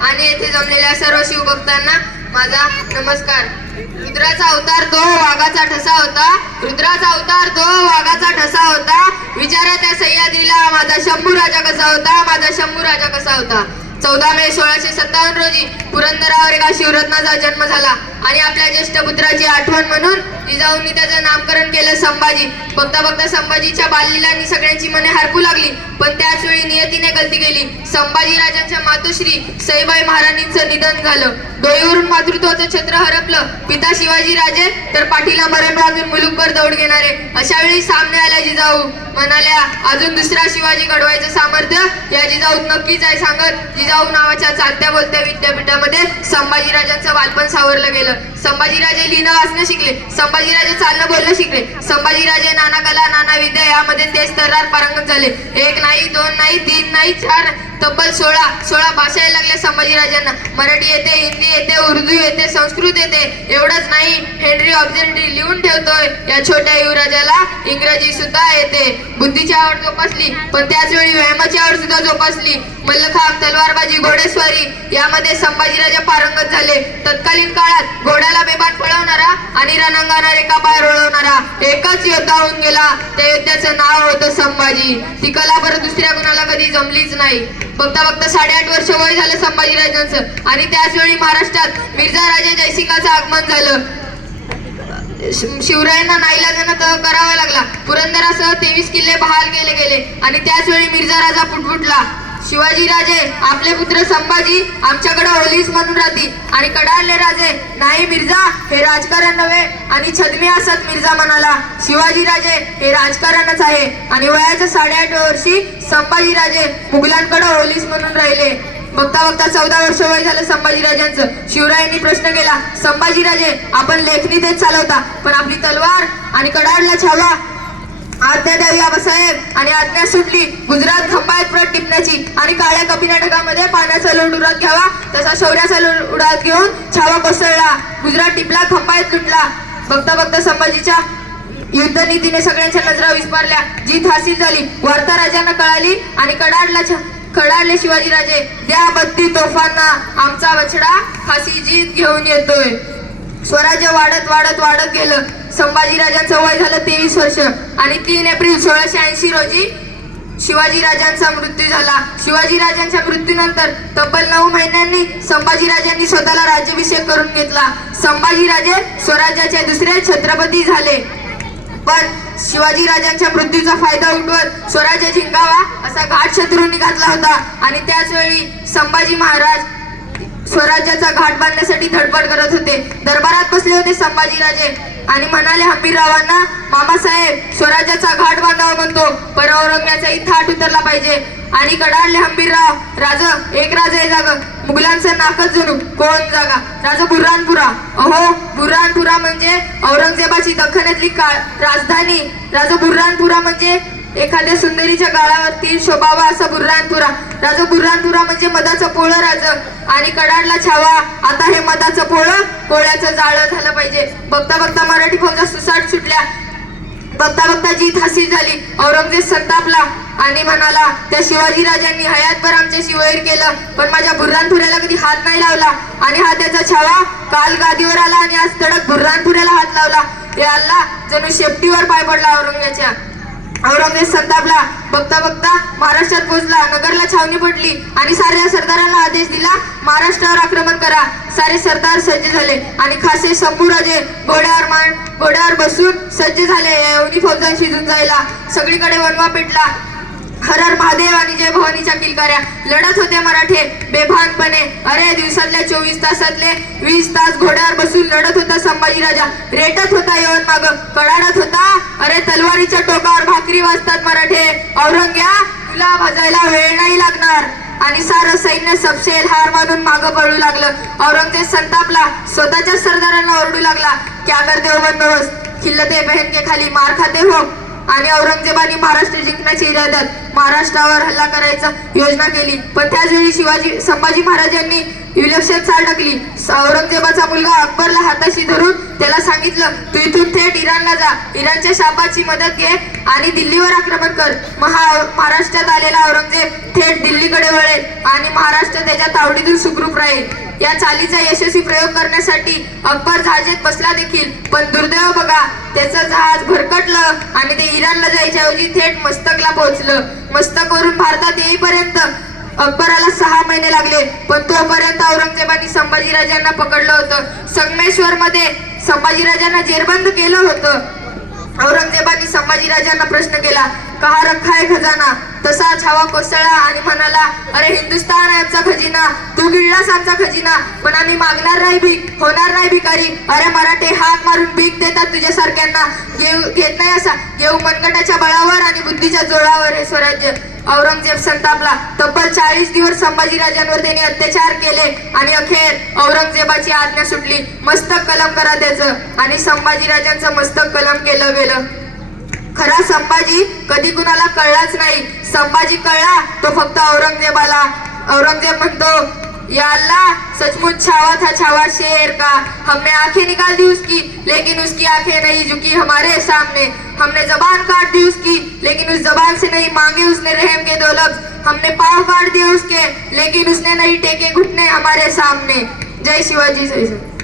आणि येथे जमलेल्या सर्व शिवभक्तांना माझा नमस्कार. रुद्राचा अवतार तो वाघाचा ठसा होता. रुद्राचा अवतार तो वाघाचा ठसा होता. विचारा त्या सह्याद्रीला माझा शंभू राजा कसा होता? माझा शंभू राजा कसा होता? चौदा मे सोळाशे सत्तावन्न रोजी पुरंदरावर एका शिवरत्नाचा जन्म झाला. आणि आपल्या ज्येष्ठ पुत्राची आठवण म्हणून जिजाऊंनी त्याचं नामकरण केलं संभाजी. बघता बघता संभाजीच्या बाललीलांनी सगळ्यांची मने हरपू लागली पण त्याच वेळी नियतीने गलती केली. संभाजी राजांच्या मातोश्री सईबाई महाराणींचं निधन झालं. डोईवरून मातृत्वाचं छत्र हरपलं. पिता शिवाजी राजे तर पाठीला मरण बांधून मुलुकभर दौड घेणारे. अशा वेळी सामने आल्या जिजाऊ. म्हणाल्या अजून दुसरा शिवाजी घडवायचं सामर्थ्य या जिजाऊ नक्कीच आहे. सांगत जिजाऊ नावाच्या चालत्या बोलत्या विद्यापीठामध्ये संभाजीराजांचं बालपण सावरलं गेलं. संभाजीराजे लिहिणं वाचणं शिकले. संभाजीराजे चालणं बोलणं शिकले. संभाजीराजे नाना कला नाना विद्या यामध्ये तेच तर्रार पारंगत झाले. एक नाही दोन नाही तीन नाही चार तब्बल सोळा सोळा भाषा यायला लागल्या संभाजीराजांना. मराठी येते हिंदी येते उर्दू येते संस्कृत येते. एवढंच नाही हेनरी ऑब्झेंट्री लिहून ठेवतोय या छोट्या युवराजाला. इंग्रजी सुद्धा येते. बुद्धीची आवड जोपासली पण त्याच वेळी व्यायामाची आवड सुद्धा जोपासली. मल्लखांब तलवारबाजी घोडेस्वारी यामध्ये संभाजीराजा पारंगत झाले. तत्कालीन काळात घोड्याला बेबान पळवणारा आणि रणांगणावर एका पाय रोळवणारा एकच योद्धा होऊन गेला. त्या योद्ध्याचं नाव होतं संभाजी. ती कला बरं दुसऱ्या कुणाला कधी जमलीच नाही. बघता बघता साडेआठ वर्ष वय झालं संभाजीराजांचं आणि त्याचवेळी महाराष्ट्रात मिर्झा राजे जयसिंगाचं आगमन झालं. शिवरायांना नाईलाजानं तह करावा लागला. पुरंदरासह तेवीस किल्ले बहाल केले गेले. आणि त्याचवेळी मिर्झा राजा फुटफुटला शिवाजी राजे आपले पुत्र संभाजी आमच्याकडे ओलीस म्हणून राहतील. आणि कडाळले राजे नाही मिर्झा हे राजकारण नव्हे. आणि छदमी असत मिर्झा म्हणाला शिवाजी राजे हे राजकारणच आहे. आणि वयाच्या साडेआठ वर्षी संभाजी राजे मुघलांकडे ओलीस म्हणून राहिले. बघता बघता चौदा वर्ष वय झालं संभाजीराजांचं शिवरायांनी प्रश्न केला संभाजीराजे आपण लेखणी देत चालवता पण आपली तलवार आणि कडाडला छावा आज्ञा द्यावी आबासाहेब आणि आज्ञा सुटली गुजरात खंबायत प्रत टिपण्याची. आणि काळ्या कपी नाटकामध्ये पाण्याचा लोट उडत घ्यावा. तसा शौर्याचा लोट उडत घेऊन छावा कोसळला. गुजरात टिपला खंबायत लुटला. बघता बघता संभाजीच्या युद्धनीतीने सगळ्यांच्या नजरा विस्मारल्या. जीत हासिल झाली वार्ता राजांना कळाली आणि कडाडला छ- कडाडले शिवाजीराजे द्या बत्ती तोफांना आमचा बछडा फाशी जीत घेऊन येतोय. स्वराज्य वाढत वाढत वाढत गेलं. संभाजीराजांचं वय झालं तेवीस वर्ष. आणि तीन एप्रिल सोळाशे ऐंशी रोजी शिवाजीराजांचा मृत्यू झाला. शिवाजीराजांच्या मृत्यूनंतर तब्बल नऊ महिन्यांनी संभाजीराजांनी स्वतःला राज्याभिषेक करून घेतला. संभाजीराजे स्वराज्याचे दुसरे छत्रपती झाले. पण शिवाजीराजांच्या मृत्यूचा फायदा उठवत स्वराज्य जिंकावा असा घाट शत्रूंनी घातला होता. आणि त्याच वेळी संभाजी महाराज स्वराज्याचा घाट बांधण्यासाठी धडपड करत होते. दरबारात बसले होते संभाजीराजे आणि म्हणाले हंबीररावांना मामासाहेब स्वराज्याचा घाट बांधावा म्हणतो. पर औरंग्याचाही थाट उतरला पाहिजे. आणि कडाडले हंबीरराव राज एक राजा आहे जाग. मुघलांचा नाकच जणू कोण जागा? राजा बुर्रानपुरा. अहो बुर्रानपुरा म्हणजे औरंगजेबाची दख्खनातली काळ राजधानी. राजा बुर्रानपुरा म्हणजे एखाद्या सुंदरीच्या गाळावरती शोभावा असा बुर्रानपुरा राजा बुर्रानपुरा म्हणजे मधाचं पोळं राज. आणि कडाडला छावा आता हे मधाचं पोळं पोळ्याचं जाळं झालं पाहिजे. बघता बघता मराठी फौजा सुसाट सुटल्या. बघता बघता जीत हासिल झाली. औरंगजेब संतापला आणि म्हणाला त्या शिवाजी राजांनी हयातभर आमच्याशी वैर केलं. पण माझ्या बुर्रानपुऱ्याला कधी हात नाही लावला. आणि हा त्याचा छावा काल गादीवर आला आणि आज तडक बुर्रानपुऱ्याला हात लावला. हे अल्ला जणू शेपटीवर पाय पडला औरंगाच्या औरंगजेब संतापला. बघता बघता महाराष्ट्रात पोहोचला. नगरला छावणी पडली आणि साऱ्या सरदारांना आदेश दिला महाराष्ट्रावर आक्रमण करा. सारे सरदार सज्ज झाले आणि खासे संभूराजे घोड्यावर मान घोड्यावर बसून सज्ज झाले. एवढी फौजांशी शिजून जायला सगळीकडे वनवा पेटला. हरर महादेव आणि जय भवानीच्या किलकाऱ्या लढत होते मराठे बेभानपणे. अरे दिवसातल्या चोवीस तासातले वीस तास घोड्यावर बसून लढत होता संभाजीराजा. रेटत होता यवन माग कडाडत होता. अरे तलवारीच्या टोकावर भाकरी वाजतात मराठे? औरंग्या तुला भाजायला वेळ नाही लागणार. आणि सारं सैन्य सपशेल हार मानून मागं पळू लागलं. औरंगजेब संतापला. स्वतःच्या सरदारांना ओरडू लागला. क्या करते हो बंदोबस्त? खिल्लते बहन के खाली मार खाते हो. आणि औरंगजेबाने महाराष्ट्र जिंकण्याची इराद्यात महाराष्ट्रावर हल्ला करायचा योजना केली. पण त्याचवेळी शिवाजी संभाजी महाराजांनी विलक्षण चाल टाकली. औरंगजेबाचा मुलगा अकबरला हाताशी धरून त्याला सांगितलं तू इथून थेट इराणला जा. इराणच्या शापाची मदत घे आणि दिल्लीवर आक्रमण कर. महा महाराष्ट्रात आलेला औरंगजेब थेट दिल्लीकडे वळेल आणि महाराष्ट्र त्याच्या तावडीतून सुखरूप राहील. या चालीचा यशस्वी प्रयोग करण्यासाठी अकबर जहाजेत बसला देखील. पण दुर्दैव बघा त्याचं जहाज भरकटलं आणि ते इराणला जायच्या ऐवजी थेट मस्तकला पोहोचलं. मस्तकवरून भारतात येईपर्यंत अकबराला सहा महिने लागले पण तोपर्यंत औरंगजेबाने संभाजीराजांना पकडलं होतं. संगमेश्वर मध्ये संभाजीराजांना जेरबंद केलं होतं. औरंगजेबाने संभाजीराजांना प्रश्न केला कहा रखा है खजाना. तसाच हवा कोसळला आणि म्हणाला अरे हिंदुस्तान आमचा खजिना. तू गिळलास आमचा खजिना. पण आम्ही मागणार नाही भीक. होणार नाही भिकारी. अरे मराठे हाक मारून भीक देतात तुझ्यासारख्यांना. घेऊ घेत नाही असा. घेऊ मनगटाच्या बळावर आणि बुद्धीच्या जोरावर हे स्वराज्य. औरंगजेब संतापला. तब्बल चाळीस दिवस संभाजीराजांवर त्यांनी अत्याचार केले आणि अखेर औरंगजेबाची आज्ञा सुटली. मस्तक कलम करा त्याचं. आणि संभाजीराजांचं मस्तक कलम केलं गेलं. खरा संभाजी कधी कुणाला कळलाच नाही. संभाजी कळला तो फक्त औरंगजेबाला. औरंगजेब म्हणतो या अल्लाह सचमुच छावा था छावा शेर का? हमने आंखें निकाल दी उसकी लेकिन उसकी आंखें नहीं झुकी हमारे सामने. हमने जबान काट दी उसकी लेकिन उस जबान से नहीं मांगे उसने रहम के दो लफ्ज. हमने पाव काट दिए उसके लेकिन उसने नहीं टेके घुटने हमारे सामने. जय शिवाजी जय शिवाजी।